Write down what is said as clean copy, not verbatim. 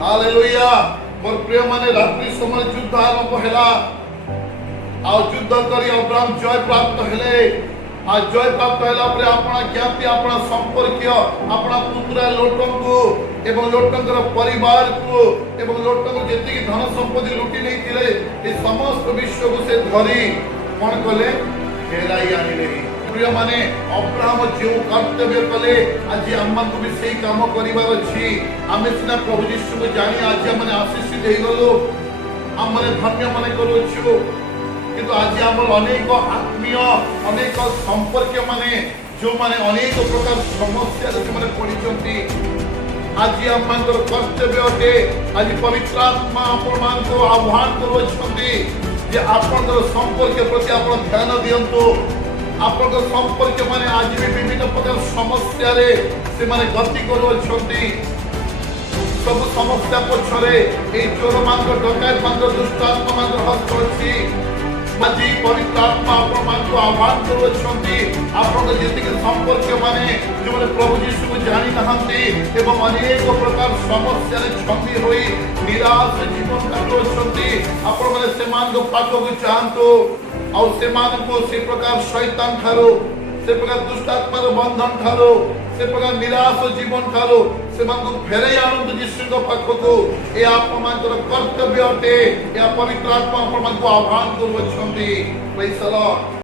Hallelujah. मोर प्रिय माने रात्रि समय युद्ध आरंभ हैला आ युद्ध करी अब्राहम जय प्राप्त हेले आ जय प्राप्त हैला परे आपना ज्ञाति आपना संपर्क आपना पुत्र लोटंकु एवं लोटंकर परिवार को एवं लोटंक जेति धन संपत्ति लुटी नहीं थिले ए समस्त विश्व को से धरी कोन कले फेराई आनिले। प्रिय माने अब्राहम जो कर्तव्य कले आज आम को भी सही काम करिवार अछि। आमे सिना प्रभु यीशु को जानी आज माने आशीषित हे गलो आम माने धन्य माने करू छु किंतु आज आम अनेक आत्मीय अनेक संपर्क माने जो माने अनेक प्रकार समस्या जो माने पड़िचंती आज आम कर्तव्य अटे। आज पवित्र आत्मा आपण को आह्वान करूछंती जे आपण संपर्क प्रति आपण ध्यान दियंतु। आपण संपर्क माने आज भी विभिन्न प्रकार समस्या रे से माने गति करूछंती। सब समस्या पछरे ए चोर मान डकायत मान दुष्ट आत्मा मान हस्त अछि। आज पवित्र आत्मा आपण को आह्वान करूछंती आपण जेति के संपर्क माने जो माने प्रभु यीशु को जानि नहंती एवं अनेक प्रकार समस्या रे छंदी होई निराश जीवन काटुछंती आपण माने से मान को पाखो को चाहंतो और से मान को से प्रकार शैतान ठारो से प्रकार दुष्ट आत्मा रो बंधन ठारो से प्रकार निराश जीवन ठारो से मान को फेरे आनंद यीशु को पाखो को ए आप मान को कर्तव्य अटे। या पवित्र आत्मा आपण मान को आह्वान करूछंती। Praise the Lord.